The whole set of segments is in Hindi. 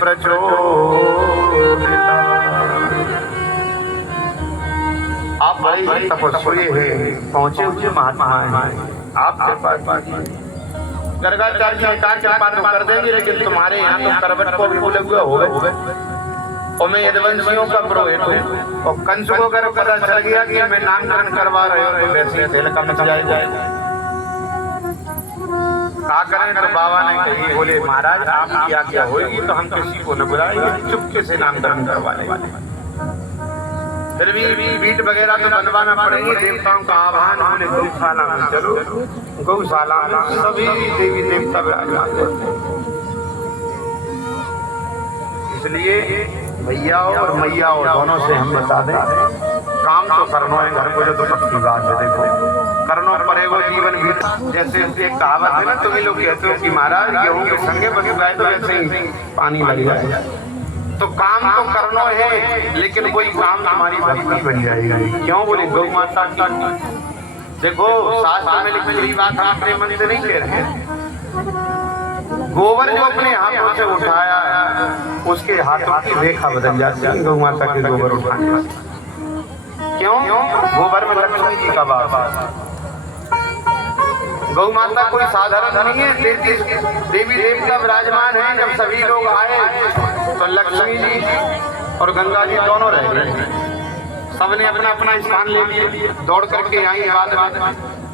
प्रचोदिता। आप बड़े ही तपस्वी हैं, पहुंचे हुए महात्मा हैं, आपके पास गर्गाचार्य जी का कृपा तो कर देंगे, लेकिन तुम्हारे यहाँ तो करवट को भी बोले हुए हो गए। और मैं यदुवंशियों का पुरोहित हूँ, और कंस को अगर पता चल गया कि मैं नामकरण करवा रहे हो तो वैसे ही तेल का मच जाएगा। क्या करें? तो बाबा ने कही, बोले महाराज आपकी आज्ञा होगी तो हम किसी को न बुलाएंगे, चुपके से नामकरण करवा लेंगे। फिर भी बीट वगैरह तो बनवाना पड़ेंगे, देवताओं का आह्वान। बोले गौशाला में चलो, गौशाला में सभी देवी देवता विराजमान हैं। इसलिए भैया और मैया और दोनों से हम बता दें, काम तो करना है, घर को जो तो पक्की बात है। देखो करना पड़ेगा, जीवन भी जैसे एक कहावत है ना, तुम्हें लोग कहते हो कि महाराज गेहूं के संगे बस गाय तो ऐसे ही पानी लग जाए। तो काम तो करना है, लेकिन कोई काम हमारी भक्ति बन जाएगी। क्यों? बोले गौ माता की। देखो शास्त्र में लिखी बात अपने मन से नहीं कह रहे। गोबर जो अपने हाथों से उठाया है, उसके हाथों की रेखा बदल जाती है गौ माता के गोबर उठाने से। क्यों? गोबर में लक्ष्मी जी का वास है। गौ माता कोई साधारण नहीं है, देवी देवता विराजमान है। जब सभी लोग आए तो लक्ष्मी जी और गंगा जी दोनों रह गए। सबने अपना अपना स्थान ले लिया, दौड़ करके आई बाद में।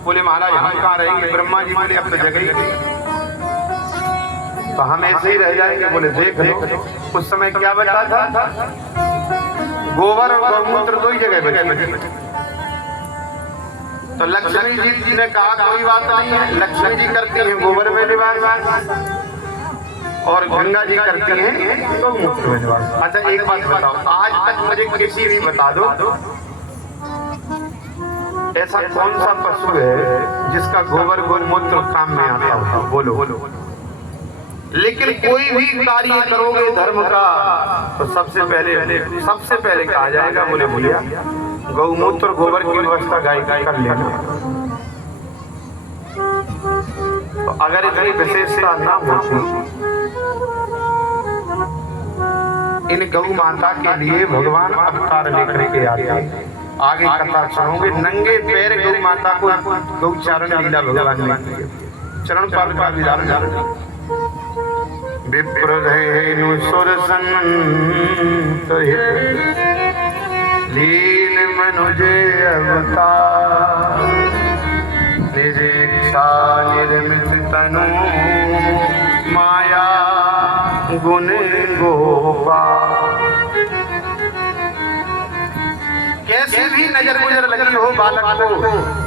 बोले महाराज हम कहाँ रहेंगे? ब्रह्मा जी बोले अब तो जगह ही तो हम ऐसे ही रह जाएंगे। बोले देख लो उस समय क्या बचा था, गोबर और गौमूत्र दो ही जगह बचे। तो लक्ष्मी जी ने कहा कोई बात नहीं है, लक्ष्मी जी करती हैं गोबर में निवास और गंगा जी करती हैं गौमूत्र में निवास। अच्छा एक बात बताओ, आज तक मुझे किसी भी बता दो ऐसा कौन सा पशु है जिसका गोबर गौमूत्र काम में आता हो? बोलो। लेकिन कोई भी कार्य करोगे धर्म का तो सबसे पहले कहा जाएगा, बोले भैया गौमूत्र गोबर की व्यवस्था गाय कर लेना। तो अगर इतनी विशेषता ना होती, इन गौ माता के लिए भगवान अवतार लेकर के आते। आगे कथा सुनोगे, नंगे पैर गौ माता को गौचारण लीला भगवान ने चरण पाल का विधान। विप्र धेनु सुर संत लीन मनुजे अवतार, निज इच्छा निर्मित तनु माया गुण गोपाल। कैसे भी नजर गुजर लगी हो बालक को,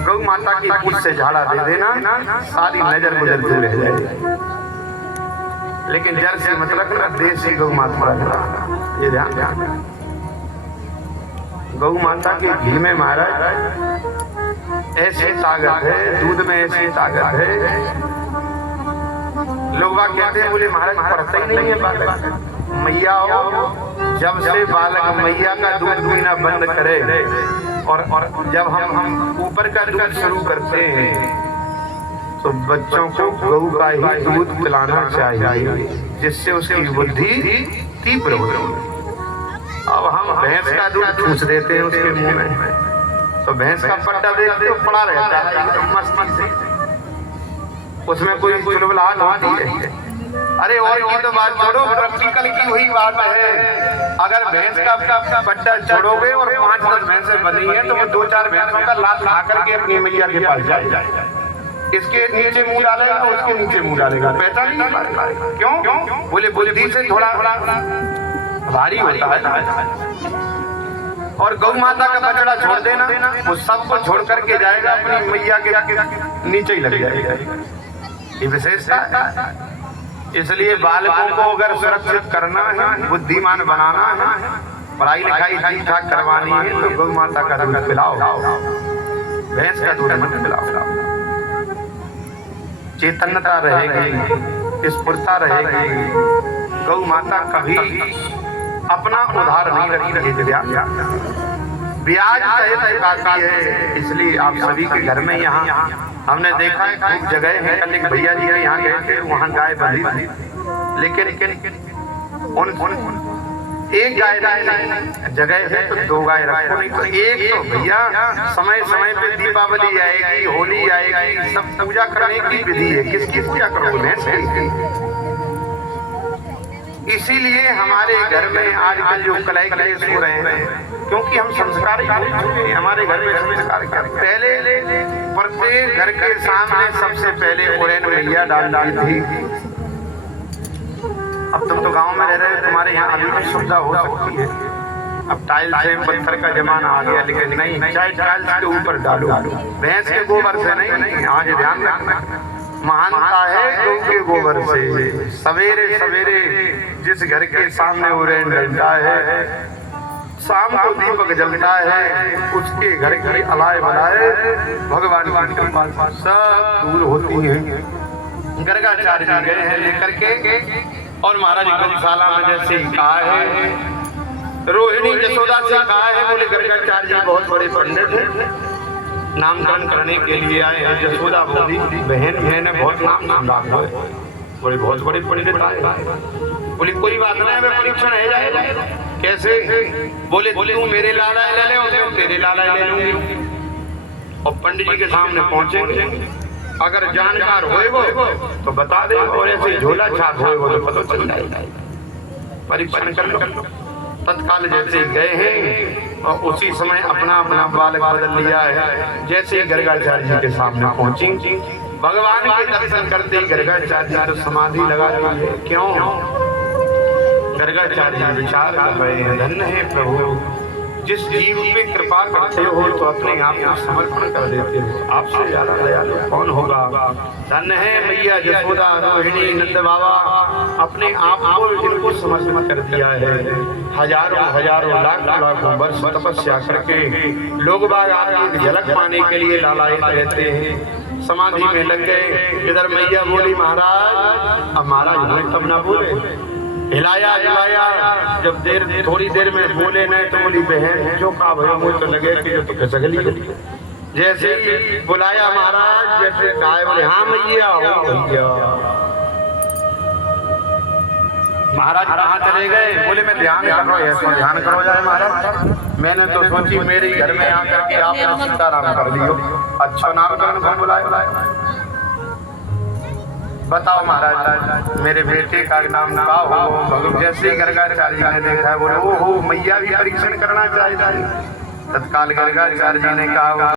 गौ माता की पूछ से झाड़ा दे देना, सारी नजर गुजर दूर रह जाएगी। लेकिन जर से मत रखना, देसी गौ माता रखना, ये ध्यान। गौ माता के घी में महाराज ऐसी ताकत है, दूध में ऐसी ताकत है। लोग बात कहते हैं बोले महाराज पढ़ते ही नहीं है बालक। मैया हो, जब से बालक मैया का दूध पीना बंद करे और जब हम ऊपर का दूध शुरू करते हैं तो बच्चों को गौ का ही दूध पिलाना चाहिए, जिससे उसकी बुद्धि तीव्र हो। अब हम भैंस का दूध ठूस देते हैं उसके मुंह में, तो भैंस का पट्टा देखते हो पड़ा रहता है मस्ती से, उसमें कोई चुलबुलाहट होती है। अरे और की तो बात छोड़ो, प्रैक्टिकल की हुई बात है। अगर भैंस का पट्टा छोड़ोगे और 5-10 भैंसें बनी है तो वो 2-4 भैंसों का लात खा करके अपनी मैया के पास जाएगा। इसके नीचे मुंह डालेगा, उसके नीचे मुंह डालेगा, पहचान नहीं पाएगा। क्यों? बोले बुद्धि से थोड़ा भारी होता है ना। और गौ माता का बछड़ा छोड़ देना, वो सबको छोड़ करके जाएगा, अपनी मैया के नीचे ही लग जाएगा। ये विशेषता है। इसलिए बालकों को अगर सुरक्षित करना है, बुद्धिमान बनाना है, पढ़ाई लिखाई ठीक ठाक करवानी है तो गौ माता का दूध पिलाओ, भैंस का दूध मत पिलाओ। चेतनता रहेगी, स्फूर्ता रहेगी। गौ माता कभी अपना उधार नहीं रखी। ब्याज सहित काफी है। इसलिए आप सभी के घर में यहाँ हमने देखा है खूब जगह है। कल एक भैया जी के यहाँ गए थे, वहाँ गाय बंधी थी, लेकिन उन एक गाय नहीं, जगह है तो 2 गाय रखो, नहीं तो एक तो भैया समय समय पे दीपावली आएगी, होली आएगी, सब पूजा करने की विधि है। किसकी पूजा करोगे? भैंस की। इसीलिए हमारे घर में आजकल जो कलह क्लेश हो रहे हैं, क्योंकि हम संस्कार ही भूल चुके हैं। हमारे घर में संस्कार क्या? पहले प्रत्येक घर के सामने सबसे पहले उड़ैन मैया डाल थी। अब तुम तो गांव में रह रहे हो, तुम्हारे यहाँ अभी भी सुविधा हो सकती है। अब टाइल से पत्थर का जमाना आ गया, लेकिन नहीं, चाहे टाइल्स के ऊपर डालो, भैंस के गोबर से नहीं। आज ध्यान रखना, महानता है गौ के गोबर से। सवेरे सवेरे जिस घर के सामने उड़ैन डलता है, शाम को दीपक जलता है, उसके घर की अलाय बलाए भगवान की कृपा सब दूर होती है। गर्गाचार्य जी गए हैं लेकर के, और महाराज गौशाला में जैसे कहा है, रोहिणी यशोदा से कहा है, बोले गर्गाचार्य जी बहुत बड़े पंडित हैं, नामकरण करने के लिए आए हैं। यशोदा बोली बहन है बहुत नाम बोले बहुत बड़े पंडित आए। बोली कोई बात नहीं, हमें परीक्षण है जाएगा। कैसे? बोले तू मेरे लाला ले ले और मैं तेरे लाला ले लूंगी, और पंडित जी के सामने पहुंचेंगे। अगर जानकार होएगो तो बता दे, और ऐसे झोला छाप होएगो तो पता चल जाएगा। परीक्षण कर लो। तत्काल जैसे गए हैं और उसी समय अपना बालक बदल लिया है। जैसे गर्गाचार्य जी के सामने पहुंची, भगवान के दर्शन करते ही गर्गाचार्य जी तो समाधि लगा रही है। क्यों? गर्गाचार्य जी विचार कर रहे हैं, धन्य है प्रभु, जिस जीव पे कृपा करते हो तो अपने आप को समर्पण कर देते हो, आपसे ज्यादा दयालु कौन होगा। धन्य है मैया यशोदा, रोहिणी, नंद बाबा, अपने आप को जिनको समर्पण कर दिया है। हजारों लाखों वर्ष तपस्या करके लोग बाग आपकी झलक पाने के लिए लालायित रहते हैं, समाधि में लग गए। इधर मैया बोली महाराज, अब महाराज हमें तब ना बोले, हिलाया, जब थोड़ी देर में बोले नहीं तो बोली बहन जो का भयो मुझे तो लगे कि जो तो खसगली। जैसे ही बुलाया महाराज, जैसे गाय बोले हाँ मैया भैया। महाराज कहाँ चले गए? बोले मैं ध्यान कर रहा हूँ। ऐसा ध्यान करो जाए महाराज, मैंने तो सोची मेरे घर में आकर के आपने सीताराम कर लियो। अच्छा नामकरण कौन बुलाया? बताओ महाराज, मेरे बेटे का नाम का हो। जैसे ही गर्गाचार्य जी ने देखा है, बोले ओहो मैया भी परीक्षण करना चाहता है। तत्काल गर्गाचार्य जी ने कहा